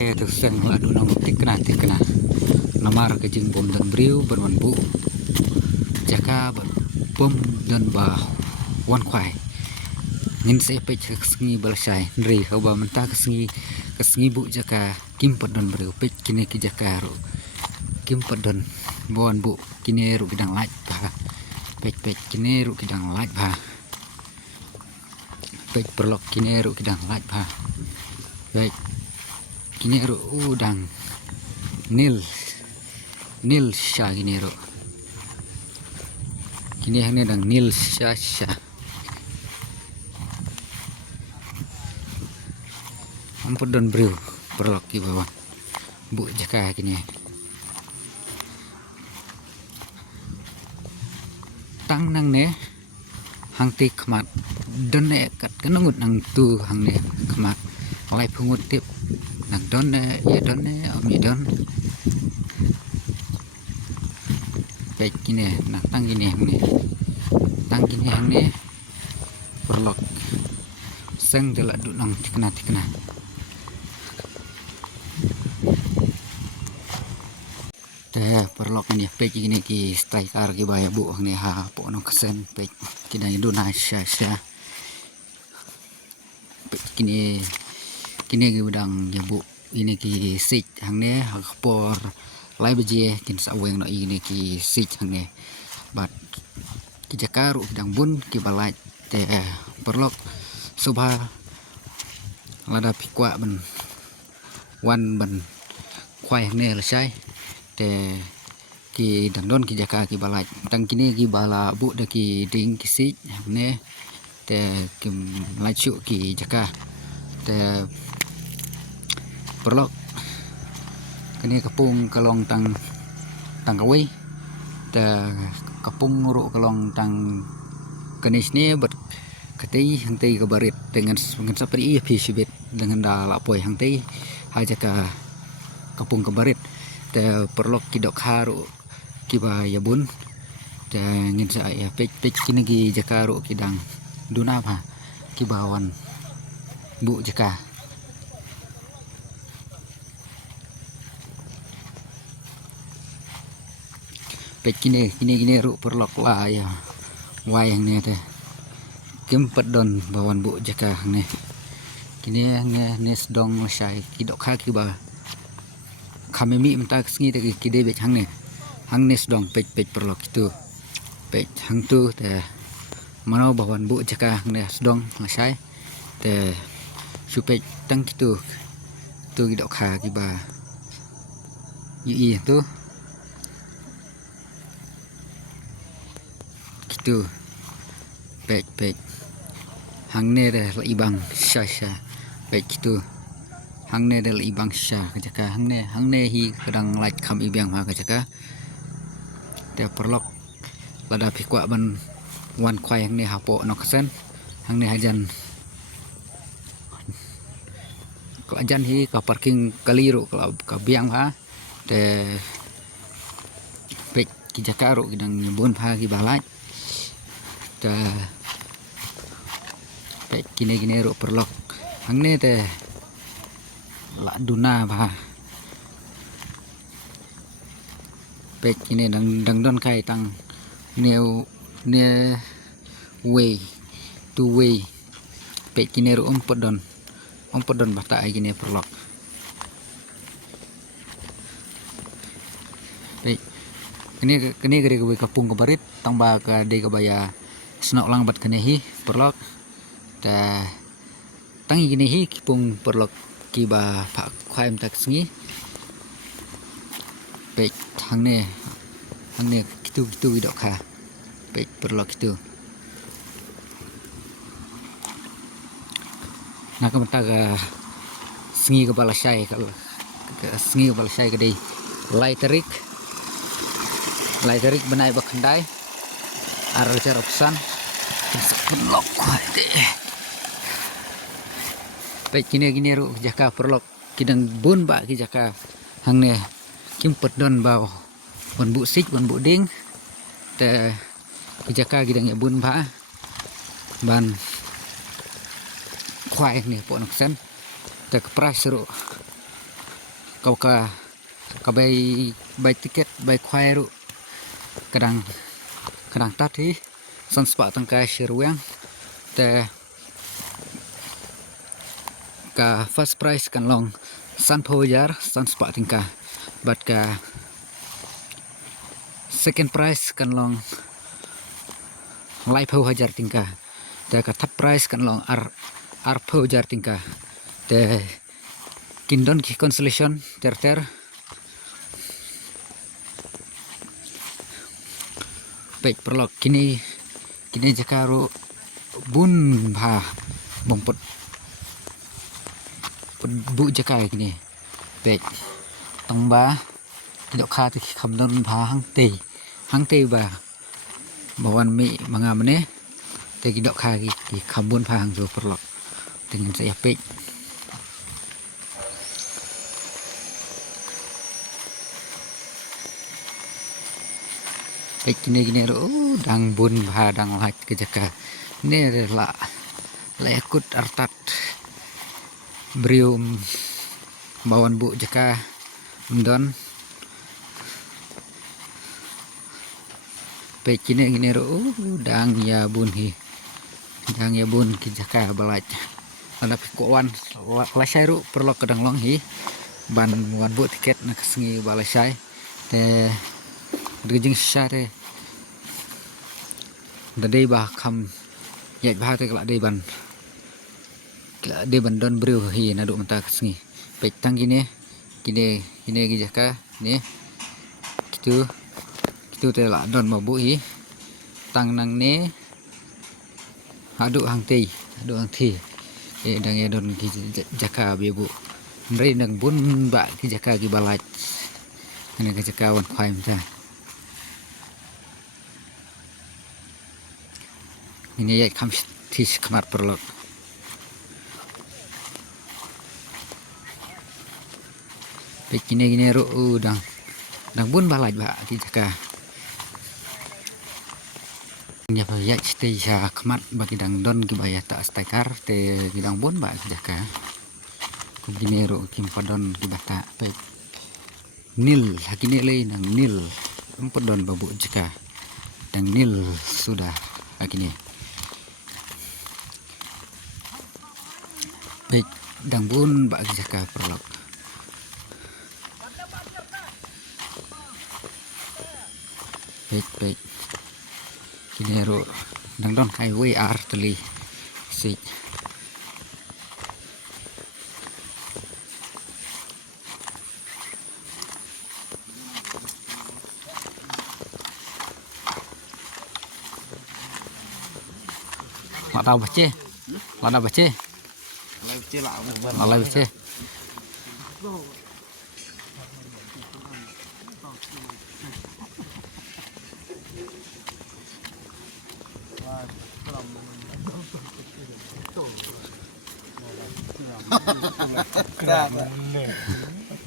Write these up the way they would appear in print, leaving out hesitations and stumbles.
Itu sen ladu nang tikna namar ke jing bom dan briu berwan bu jaka ber bom dan ba wan kwai ngin se pe sengi balsai nri hoba menta kesengi bu jaka kim dan briu pe kini ki jaka ro kim dan bon bu kini ru kidang laj ba pe kini ru kidang laj ba pe perlok kini ru kidang laj ba pe kini ru udang nil sha kini ro kini hanya dang nil sha ampun don briu perlok di bawah bu jaka kini tang nang ne hang ti khmat don ne kat kanungut nang tu hang ne khmat lai phungut tip nang don ne ye don ne ami don baik kini nak tang kini hang ne perlok seng jala duk nang tikna teh perlok ini baik kini ki striker ki baya bu hang ne ha po nang kesen baik kini du na sha baik kini ki udang ya bu ini ki sik hang ne ha por lai beje kin saweng no ini ki sik hang ne bat ki jakaru dang bun ki balai te perlok subha lada pikwa ban wan ban kwai hang ne la sai te ki dang don ki jaka ki balai tang kini ki bala bu da ki ding ki sik hang ne te kim lai chu ki jaka te perlok kini kapung kalong tang kawi te kapung ru kalong tang kenis ni ber keti hangti kabarit dengan seperti ia pisibit dengan da lapoi hangti aja ka kapung kabarit te perlok kidok haru kiba yabun te ngin sa ya pek kini gi jakaru kidang duna pa kibawan bu jaka pek kini ru perlok lah ya wai yang ni teh kim pedon bawan bu jaka ne kini nge nes dong sai kidok kha ki ba khamemi menta sengi te kide bet hang nes dong pek perlok itu pek hang tu te mano bawan bu jaka ne dong sai te supek tang kitu tu kidok kha ki ba i tu tu pek hang ne de la ibang sha pek tu hang ne de la ibang sha kajaka hang ne hi kadang like kham ibang ha kajaka te perlok lada pikwa ban wan kwai hang ne hapo no kesen hang ne hajan ko ajan hi ka parking kaliru ka biang ha te pek kijaka ro kidang nyebun ha ki balai te pek kini ro perlok hang ne te la duna ba pek kini dang don kai tang ne way to way pek kini ro ompodon bata ai kini perlok pek kini gede kapung kabarit tamba ka de kabaya senok lang bat kenehi perlok ta tangi kenehi kipung perlok kiba pak khaim tak sengi pek hang ne kitu dok kha pek perlok itu nak menta ga sengi ke balasai sengi ke balasai ke dei lai tarik benai bakandai aral jarapsan perlok pek kini ru jaka perlok kidang bun ba ki jaka hang ne kim pedon ba wan bu sik wan bu ding te ki jaka kidang ya bun ba ban kwai ne po nok sen te kepras ru kau ka bay tiket bay khoai ru kadang kadang tadi son spa tangkai shirwang te ka first prize kan long san phojar san spa tingka but ka second prize kan long lai phojar tingka te ka third prize kan long ar phojar tingka te kindon ki consolation ter pek perlok kini jakaru bun bha bompot bu jakai kini pek tong ba dok kha ti khamdon bha hang te ba bawan mi manga mane te dok kha ki khambun bha hang jo perlok dengan saya pek gini ro dang bun bha dang lak ke jaka ne la ekut artat brium bawan bu jaka mendon pe gini ro dang ya bun ki jaka balaj ala pikuan la sai ru perlo kedang long hi ban wan bu tiket na kesengi balasai te Daging syare dadai bah kam yat bah te kelak de ban don bru hi na duk mata kesni pek tang gini jaka ni kitu te la don mabu hi tang nang ne adu hang ti dang ya don ki jaka bebu ndai nang bun ba ki jaka ki balaj ini ki jaka wan khai mta ini ya kam tis kamar perlok pek gini ro dang bun balaj ba ki jaka nya pa ya stay sa kamat bagi dang don ki baya ta stakar te gidang bun ba ki jaka ku gini ro kim padon ki bata pek nil hakini le nang nil empedon babu jaka dang nil sudah hakini baik dang bun bak jaka perlok baik kini ro dang don kai WR teli si mak tahu baca mana baca Malay baca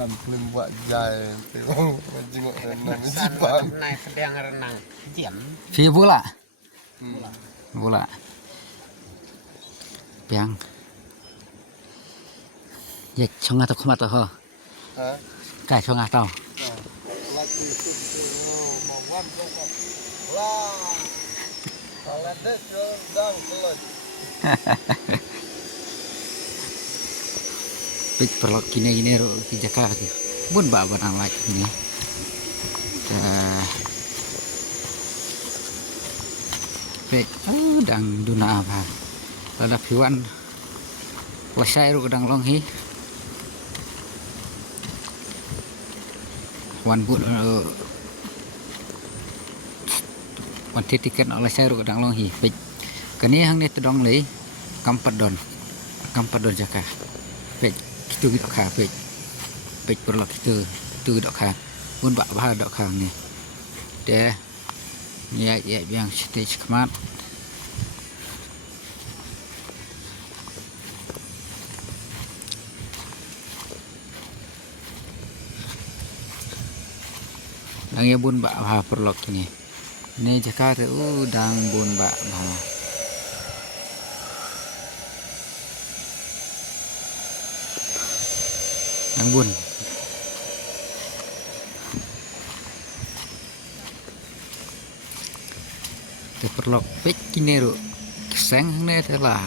Tan klim buat jai tengok jengok renang Jepang naik sedang renang jam via bola piang ya chong atau kumat ho kai chong atau laku itu mau wan lah kalau dek dang selot pik perlok gini ro ki jaka ki bun ba banang lak ini pik dang duna apa ada piwan wasai ro kadang long hi wan bu wan tiket oleh saya ro kadang long hi pik kani hang ni tedong le kampat don jaka pik kitu gitu kha pik perlok kitu dok kha bun ba ba dok kha ni de ya yang stage kemat dang ya bun ba ba perlok ini jaka te dang bun ba ba dang bun te perlok pek kini ro keseng ne telah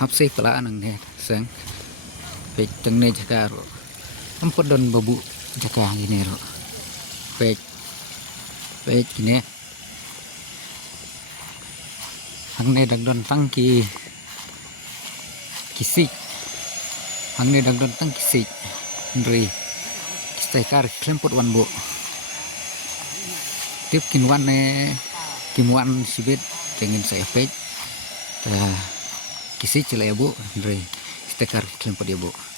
hapsi pala nang ne seng pek teng ne jaka ro ampun don babu jaka gini ro pek kini hang ne dag don tang kisik hang ne dag don tang kisik ndri kistekar klemput wan bu tiếp kinh văn này kim văn si biết dengan saya page kisih celai bu dari stiker klemput dia bu.